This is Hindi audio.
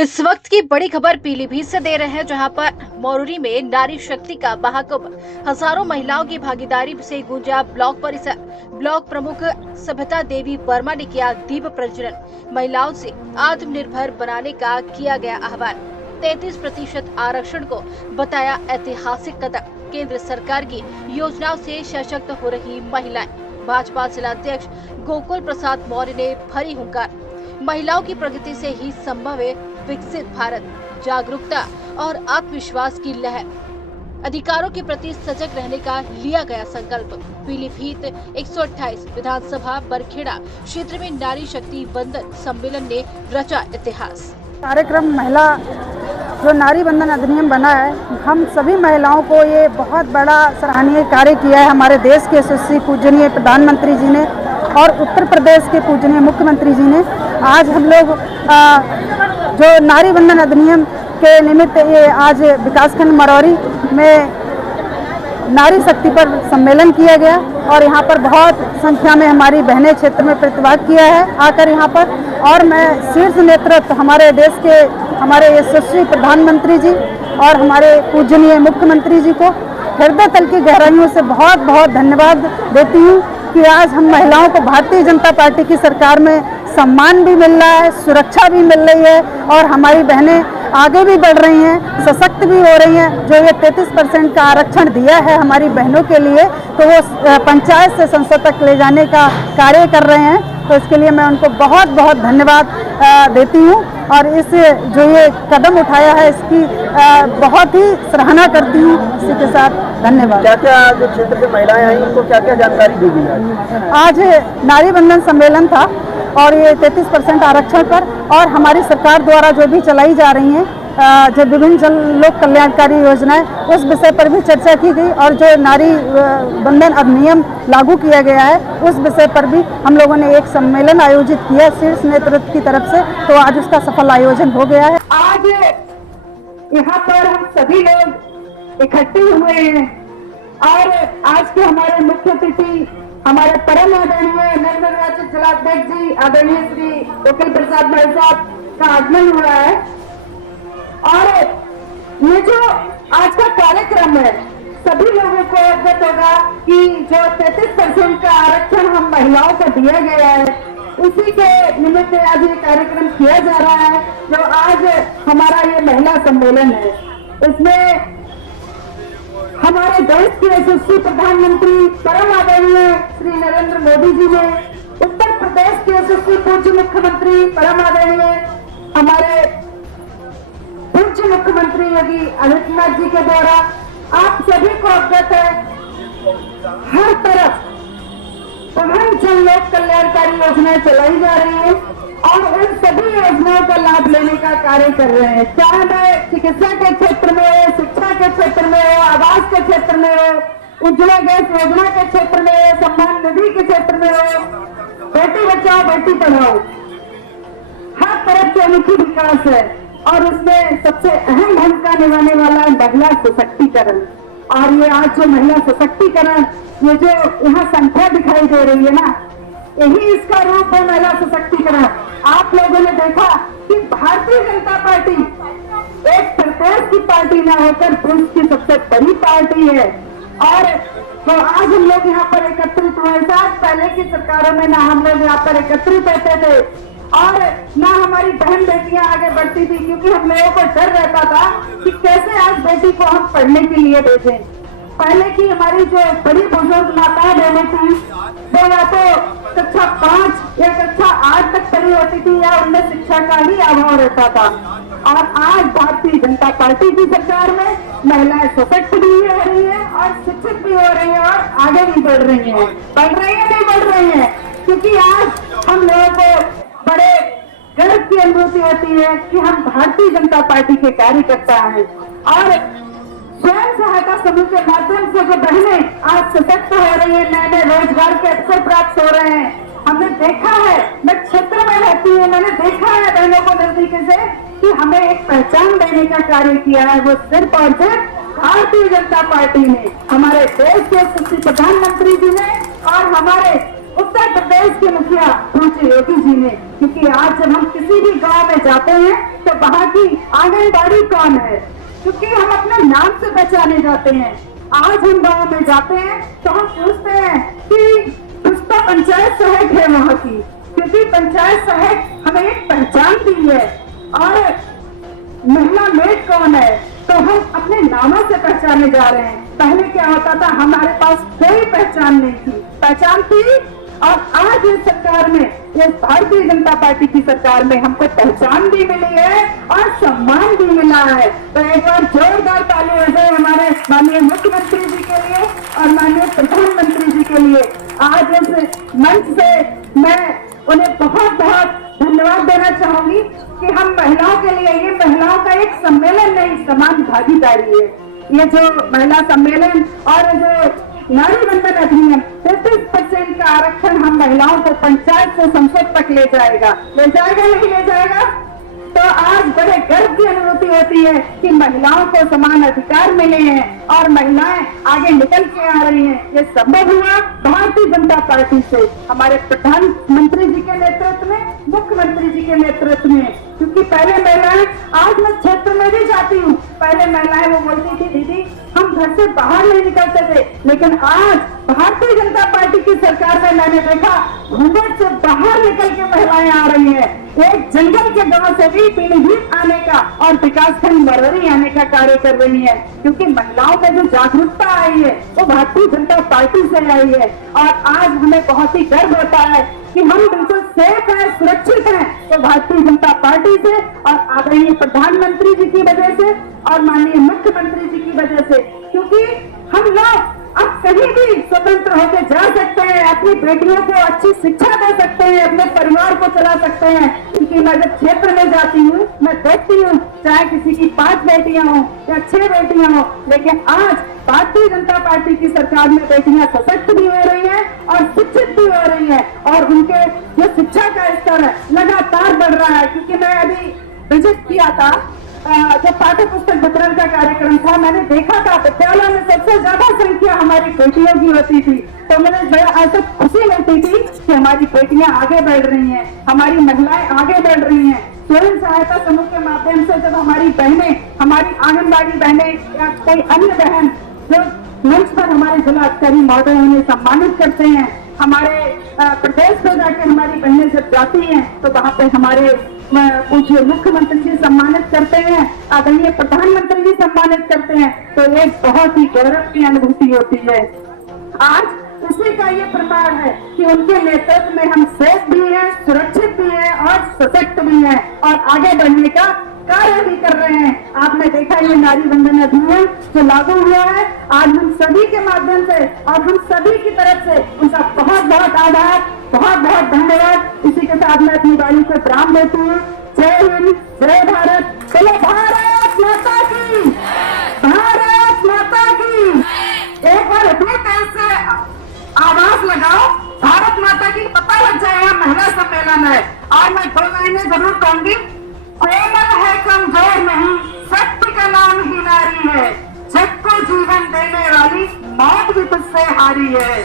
इस वक्त की बड़ी खबर पीलीभीत से दे रहे हैं, जहां पर मौरूरी में नारी शक्ति का महाकुंभ हजारों महिलाओं की भागीदारी से गूंजा ब्लॉक परिसर। ब्लॉक प्रमुख सभ्यता देवी वर्मा ने किया दीप प्रज्वलन। महिलाओं से आत्मनिर्भर बनाने का किया गया आह्वान। 33% आरक्षण को बताया ऐतिहासिक कदम। केंद्र सरकार की योजनाओं से सशक्त हो रही महिलाएं। भाजपा जिलाध्यक्ष गोकुल प्रसाद मौर्य ने भरी हुंकार। महिलाओं की प्रगति से ही संभव है विकसित भारत। जागरूकता और आत्मविश्वास की लहर। अधिकारों के प्रति सजग रहने का लिया गया संकल्प। पीलीभीत 128 विधानसभा बरखेड़ा क्षेत्र में नारी शक्ति वंदन सम्मेलन ने रचा इतिहास। कार्यक्रम महिला जो नारी बंधन अधिनियम बना है, हम सभी महिलाओं को ये बहुत बड़ा सराहनीय कार्य किया है हमारे देश के यशस्वी पूजनीय प्रधानमंत्री जी ने और उत्तर प्रदेश के पूजनीय मुख्यमंत्री जी ने। आज हम लोग जो नारी बंधन अधिनियम के निमित्त ये आज विकासखंड मरौरी में नारी शक्ति पर सम्मेलन किया गया और यहाँ पर बहुत संख्या में हमारी बहनें क्षेत्र में प्रतिभाग किया है आकर यहाँ पर। और मैं शीर्ष नेतृत्व हमारे देश के हमारे यशस्वी प्रधानमंत्री जी और हमारे पूजनीय मुख्यमंत्री जी को हृदय तल की गहराइयों से बहुत बहुत धन्यवाद देती हूँ कि आज हम महिलाओं को भारतीय जनता पार्टी की सरकार में सम्मान भी मिल रहा है, सुरक्षा भी मिल रही है और हमारी बहनें आगे भी बढ़ रही हैं, सशक्त भी हो रही हैं। जो ये 33% का आरक्षण दिया है हमारी बहनों के लिए, तो वो पंचायत से संसद तक ले जाने का कार्य कर रहे हैं। तो इसके लिए मैं उनको बहुत बहुत धन्यवाद देती हूँ और इस जो ये कदम उठाया है इसकी बहुत ही सराहना करती हूँ। इसी के साथ धन्यवाद। क्या क्या जो क्षेत्र से महिलाएं आई उनको क्या क्या जानकारी दी गई? आज नारी बंधन सम्मेलन था और ये 33% आरक्षण पर और हमारी सरकार द्वारा जो भी चलाई जा रही हैं जो विभिन्न जन लोक कल्याणकारी योजनाएं, उस विषय पर भी चर्चा की गई और जो नारी बंधन अधिनियम लागू किया गया है उस विषय पर भी हम लोगों ने एक सम्मेलन आयोजित किया शीर्ष नेतृत्व की तरफ से। तो आज उसका सफल आयोजन हो गया है। आज यहाँ पर हम सभी लोग इकट्ठे हुए हैं और आज के हमारे मुख्य अतिथि हमारे परम आदरणीय नवनिर्वाचित जिलाध्यक्ष जी आदरणीय श्री गोकुल प्रसाद भाई साहब का आगमन हुआ है। और ये जो आज का कार्यक्रम है सभी लोगों को अवगत होगा कि जो 33% का आरक्षण हम महिलाओं को दिया गया है उसी के निमित्त आज ये कार्यक्रम किया जा रहा है। जो आज हमारा ये महिला सम्मेलन है इसमें हमारे देश के यशस्वी प्रधानमंत्री परम आदरणीय श्री नरेंद्र मोदी जी ने, उत्तर प्रदेश के यशस्वी पूज्य मुख्यमंत्री परम आदरणीय हमारे पूज्य मुख्यमंत्री योगी आदित्यनाथ जी के द्वारा आप सभी को अवगत है हर तरफ विभिन्न जन लोक कल्याणकारी योजनाएं चलाई जा रही है और इन सभी योजनाओं का लाभ लेने का कार्य कर रहे हैं। चाहे वह चिकित्सा के क्षेत्र में हो, शिक्षा के क्षेत्र में हो, आवास के क्षेत्र में हो, उज्ज्वला गैस योजना के क्षेत्र में हो, सम्मान निधि के क्षेत्र में हो, बेटी बचाओ बेटी पढ़ाओ, हर तरफ के अनूठी विकास है। और उसमें सबसे अहम भूमिका निभाने वाला है महिला सशक्तिकरण। और ये आज जो महिला सशक्तिकरण ये जो यहाँ संख्या दिखाई दे रही है ना, यही इसका रूप है महिला सशक्तिकरण। आप लोगों ने देखा कि भारतीय जनता पार्टी एक प्रदेश की पार्टी न होकर देश की सबसे बड़ी पार्टी है। और तो आज हम लोग यहाँ पर एकत्रित हुए। साथ पहले की सरकारों में ना हम लोग यहाँ पर एकत्रित होते थे और ना हमारी बहन बेटियां आगे बढ़ती थी, क्योंकि हम लोगों को डर रहता था कि कैसे आज बेटी को हम पढ़ने के लिए भेजें। पहले की हमारी जो बड़ी बुजुर्ग माताएं बहनें थी वो या तो कक्षा 5 या कक्षा 8 तक पढ़ी होती थी या उनमें शिक्षा का ही अभाव रहता था। और आज भारतीय जनता पार्टी की सरकार में महिलाएं सशक्त भी हो रही है और शिक्षित भी हो रही है और आगे भी बढ़ रही है। बढ़ रही है नहीं बढ़ रही है, क्योंकि आज हम लोगों को बड़े गर्व की अनुभूति होती है कि हम भारतीय जनता पार्टी के कार्यकर्ता हैं। और स्वयं सहायता समूह के माध्यम से जो बहनें आज सशक्त हो रही है, नए नए रोजगार के अवसर प्राप्त हो रहे हैं। हमने देखा है, मैं क्षेत्र में रहती हूँ, मैंने देखा है बहनों को नजदीक से कि हमें एक पहचान देने का कार्य किया है। वो सिर्फ और सिर्फ भारतीय जनता पार्टी ने, हमारे देश के प्रधानमंत्री जी ने और हमारे उत्तर प्रदेश के मुखिया पहुंचे योगी जी ने, क्योंकि आज जब हम किसी भी गांव में जाते हैं तो वहाँ की आंगनबाड़ी कौन है, क्योंकि हम अपने नाम से पहचाने जाते हैं। आज हम गांव में जाते हैं तो हम पूछते हैं कि पुष्पा पंचायत सहायक है वहाँ की, क्योंकि पंचायत सहायक हमें एक पहचान दी है। और महिला मेड कौन है तो हम अपने नामों से पहचाने जा रहे हैं। पहले क्या होता था, हमारे पास कोई पहचान नहीं थी, पहचान थी। और आज इस सरकार में, ये भारतीय जनता पार्टी की सरकार में हमको पहचान भी मिली है और सम्मान भी मिला है। तो एक बार जोरदार ताली हो जाए हमारे माननीय मुख्यमंत्री जी के लिए और माननीय प्रधानमंत्री जी के लिए। आज इस मंच से मैं उन्हें बहुत बहुत धन्यवाद देना चाहूंगी कि हम महिलाओं के लिए, ये महिलाओं का एक सम्मेलन नहीं, समान भागीदारी है। ये जो महिला सम्मेलन और जो नारी बंधन अधिनियम 33% का आरक्षण हम महिलाओं को पंचायत से संसद तक ले जाएगा नहीं ले जाएगा। तो आज बड़े गर्व की अनुभूति होती है कि महिलाओं को समान अधिकार मिले हैं और महिलाएं आगे निकल के आ रही हैं। ये संभव हुआ भारतीय जनता पार्टी से, हमारे प्रधानमंत्री जी के नेतृत्व में, मुख्यमंत्री जी के नेतृत्व में। क्योंकि पहले महिलाएं, आज मैं क्षेत्र में भी जाती हूँ, पहले महिलाएं वो बोलती थी दीदी हम घर से बाहर नहीं निकलते थे, लेकिन आज भारतीय जनता पार्टी की सरकार में मैंने देखा घूंघट से बाहर निकल के महिलाएं आ रही हैं। एक जंगल के गांव से भी पीलीभीत आने का और विकासखंड मरोरी आने का कार्य कर रही है, क्योंकि महिलाओं में जो जागरूकता आई है वो भारतीय जनता पार्टी से आई है। और आज हमें बहुत ही गर्व होता है कि हम बिल्कुल सेफ हैं, सुरक्षित हैं, तो भारतीय जनता पार्टी से और आदरणीय प्रधानमंत्री जी की वजह से और माननीय मुख्यमंत्री जी की वजह से। क्योंकि हम लोग अब कहीं भी स्वतंत्र होकर जा सकते हैं, अपनी बेटियों को अच्छी शिक्षा दे सकते हैं, अपने परिवार को चला सकते हैं। क्योंकि मैं जब क्षेत्र में जाती हूँ, मैं देखती हूँ चाहे किसी की 5 बेटियां हों या 6 बेटियां हों, लेकिन आज भारतीय जनता पार्टी की सरकार में बेटियां सशक्त भी हो रही हैं और शिक्षित भी हो रही हैं और उनके जो शिक्षा का स्तर है लगातार बढ़ रहा है। क्योंकि मैं अभी विजिट किया था, जब पाठ्य पुस्तक वितरण का कार्यक्रम था, मैंने देखा था विद्यालय में सबसे ज्यादा संख्या हमारी बेटियों की होती थी। तो मुझे बड़ा ऐसा खुशी मिलती थी कि हमारी बेटियां आगे बढ़ रही हैं, हमारी महिलाएं आगे बढ़ रही हैं। स्वयं सहायता समूह के माध्यम से जब हमारी बहनें, हमारी आंगनबाड़ी बहनें या कोई अन्य बहन जो मंच पर हमारे जिला अधिकारी महोदय उन्हें सम्मानित करते हैं, हमारे प्रदेश में जाके हमारी बहनें जब जाती हैं तो वहाँ पे हमारे पूज्य मुख्यमंत्री जी सम्मानित करते हैं, आदरणीय प्रधानमंत्री जी सम्मानित करते हैं, तो एक बहुत ही गौरव की अनुभूति होती है। आज उसी का ये प्रमाण है कि उनके नेतृत्व में हम सेफ भी हैं, सुरक्षित भी हैं और सशक्त भी हैं और आगे बढ़ने का कार्य भी कर रहे हैं। आपने देखा ये नारी बंधन अधिनियम जो लागू हुआ है, आज हम सभी के माध्यम से और हम सभी की तरफ से उनका बहुत बहुत आभार, बहुत बहुत धन्यवाद। इसी के साथ मैं अपनी वाणी को विराम देती हूँ। जय हिंद, जय भारत, चलो भारत माता की, भारत माता की। एक बार इतने तेज से आवाज लगाओ भारत माता की, पता लग जाएगा महिला सम्मेलन है। और मैं 2 लाइनें जरूर कहूंगी। कोमल है कमजोर नहीं, शक्ति का नाम ही नारी है, जग को जीवन देने वाली मौत भी तुझसे हारी है।